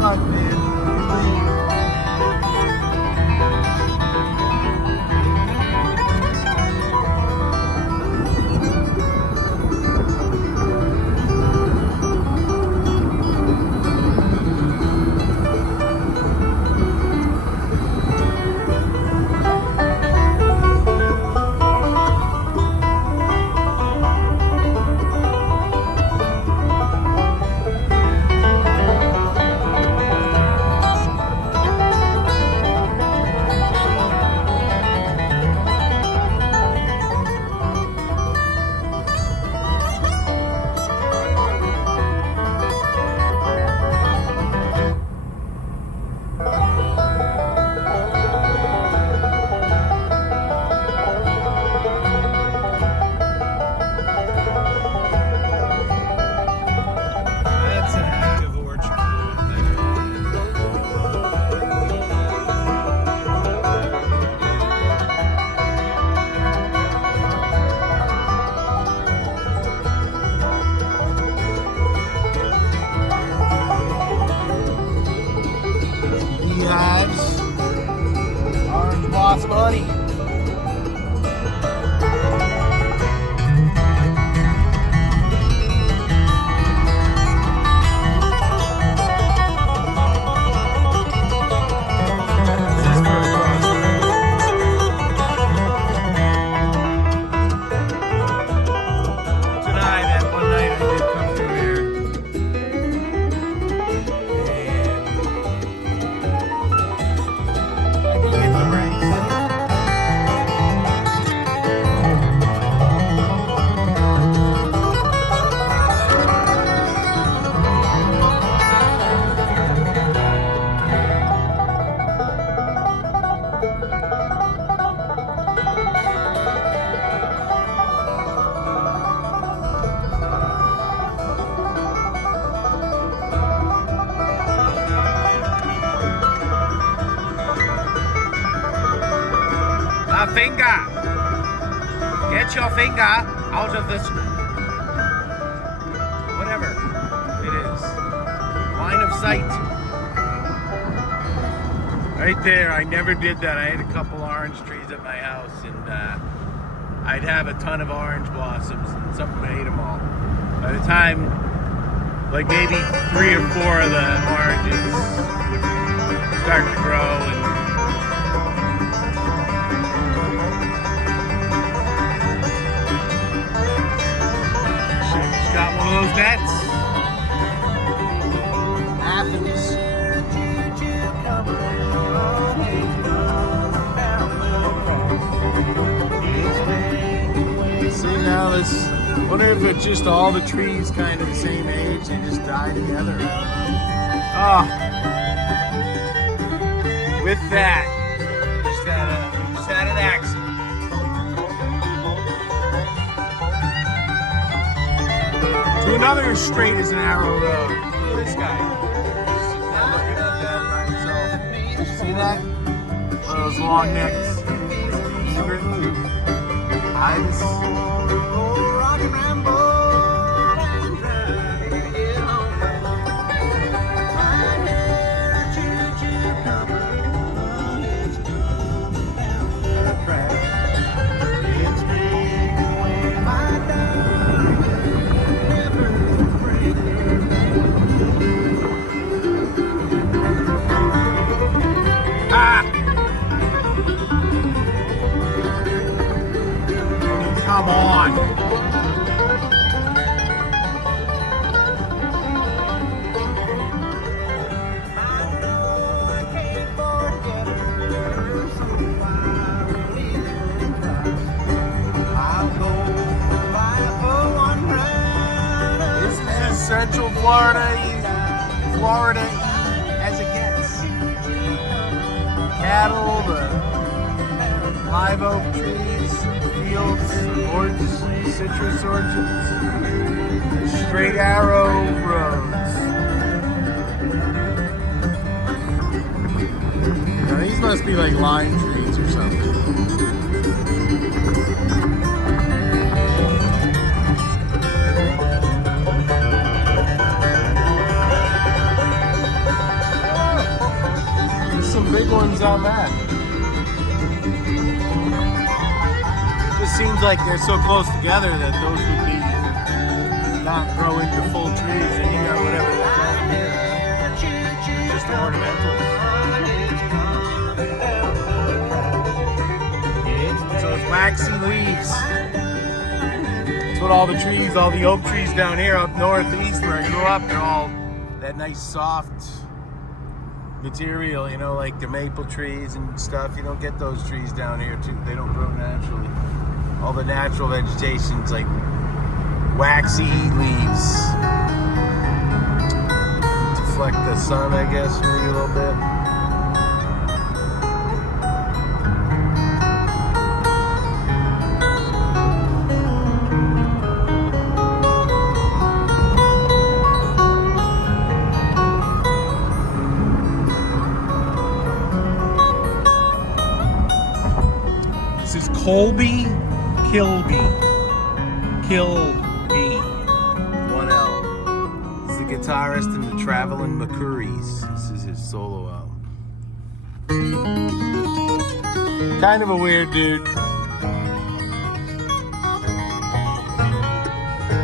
truck, man. Orange Blossom honey. Finger! Get your finger out of this, whatever it is, line of sight. Right there, I never did that. I had a couple orange trees at my house, and I'd have a ton of orange blossoms, and something ate them all. By the time, like maybe 3 or 4 of the oranges start to grow, and got one of those nets. Athens. See now this, what if it's just all the trees kind of the same age, they just die together? Oh. With that, we just had an accident. To another straight as an arrow road. Look at this guy. Sitting there looking at that by himself. See that? One of those long necks. Secret. Ibis. Come on. This is as Central Florida as it gets. Cattle, the live oak trees, fields, orchards, citrus orchards, straight arrow roads. Now these must be like lime trees or something. big ones on that. Just seems like they're so close together that those would be not grow into full trees, and you got whatever they're growing here. Just ornamental. So it's waxy leaves. That's what all the trees, all the oak trees down here up northeast where I grew up, they're all that nice soft material, you know, like the maple trees and stuff. You don't get those trees down here too. They don't grow naturally. All the natural vegetation's like waxy leaves. Deflect the sun, I guess, maybe a little bit. This is Colby Kilby. 1L. He's the guitarist in the Traveling McCurries. This is his solo album. Kind of a weird dude.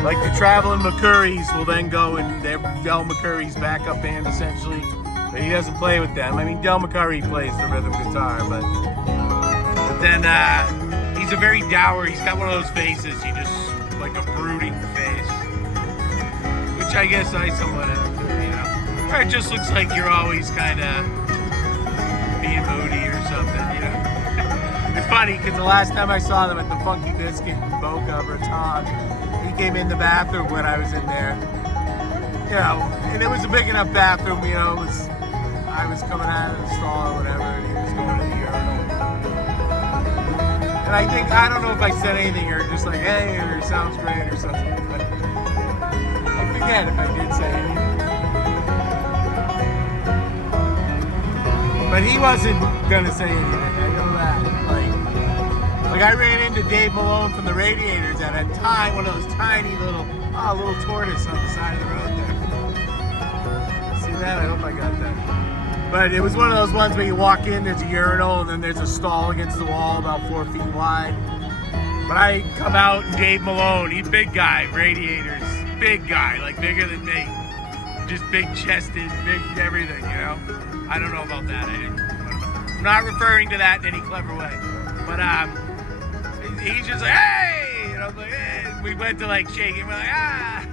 Like the Traveling McCurries will then go and they're Del McCurry's backup band essentially, but he doesn't play with them. I mean, Del McCurry plays the rhythm guitar, but then he's a very dour, he's got one of those faces, he just, like a brooding face, which I guess I somewhat have, you know, or it just looks like you're always kind of being moody or something, you know. It's funny, because the last time I saw them at the Funky Biscuit in Boca Raton, he came in the bathroom when I was in there, you know, and it was a big enough bathroom, you know, I was coming out of the stall or whatever, and he was going to the urinal. And I think, I don't know if I said anything or just like, hey, or sounds great or something, but I forget if I did say anything. But he wasn't gonna say anything, I know that. Like I ran into Dave Malone from the Radiators at a time, one of those tiny little tortoise on the side of the road there. See that? I hope I got that. But it was one of those ones where you walk in, there's a urinal, and then there's a stall against the wall about 4 feet wide. But I come out, and Dave Malone, he's a big guy, Radiators, big guy, like bigger than me. Just big chested, big everything, you know? I don't know about that, I'm not referring to that in any clever way. But he's just like, hey! And I was like, hey! And we went to like shake him, we're like, ah!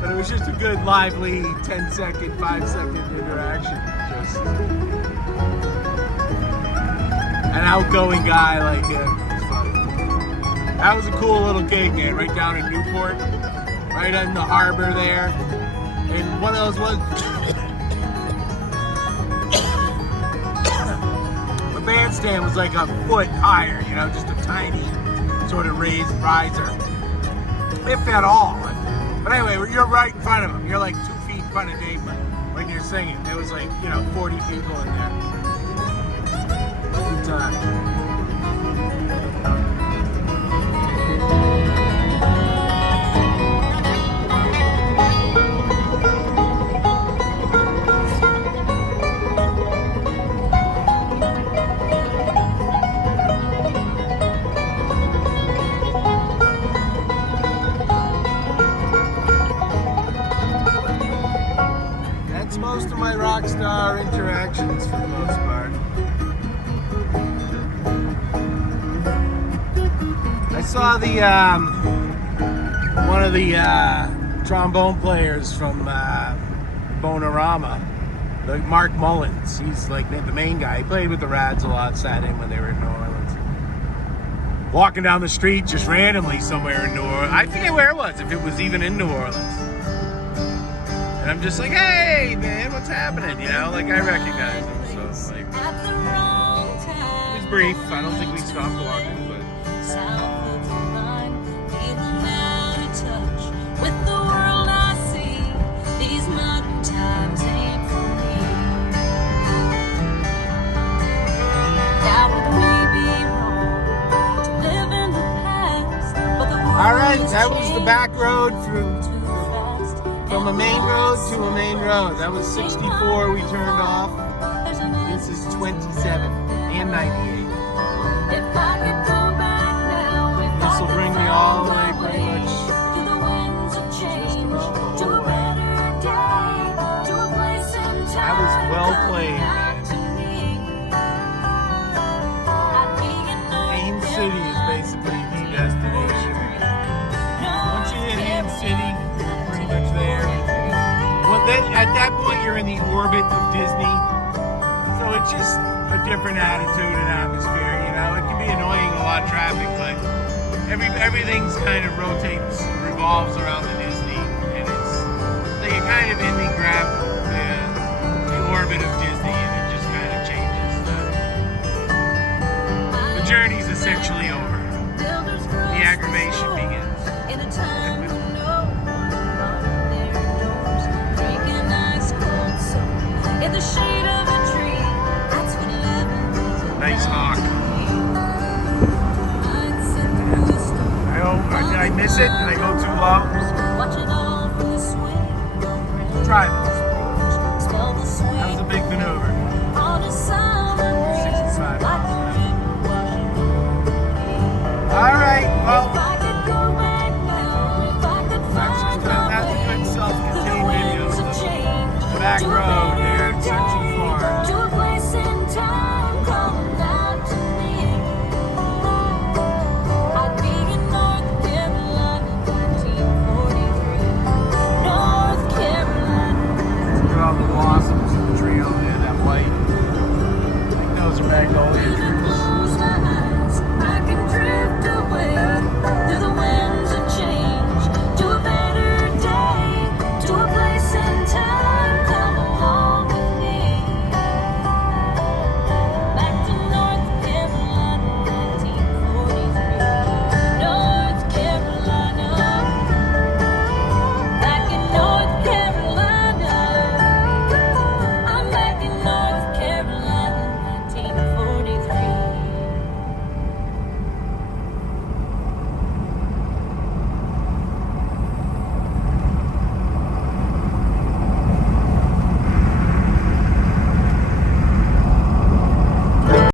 But it was just a good, lively 10-second, 5-second interaction. Just an outgoing guy like him. It's fun. That was a cool little gig, man, right down in Newport, right in the harbor there. And one of those ones, the bandstand was like a foot higher, you know, just a tiny sort of raised riser, if at all. But anyway, you're right in front of him. You're like 2 feet in front of Dave when you're singing. There was like, you know, 40 people in there. Good time. Most of my rock star interactions for the most part. I saw the one of the trombone players from Bonorama, Mark Mullins. He's like the main guy. He played with the Rads a lot, sat in when they were in New Orleans. Walking down the street just randomly somewhere in New Orleans. I forget where it was, if it was even in New Orleans. And I'm just like, hey, man, what's happening? You know, like I recognize him. So, like, it was brief. I don't think we stopped walking, but. All right, that was the back road through from a main road to a main road. That was 64 we turned off. This is 27 and 98. This will bring me all the way pretty much just about the whole way. That was well played, man. Haines City is basically the destination. Once you hit Haines City, you're pretty much there. Well, at that point, you're in the orbit of Disney. So it's just a different attitude and atmosphere, you know. It can be annoying, a lot of traffic, but everything's kind of revolves around the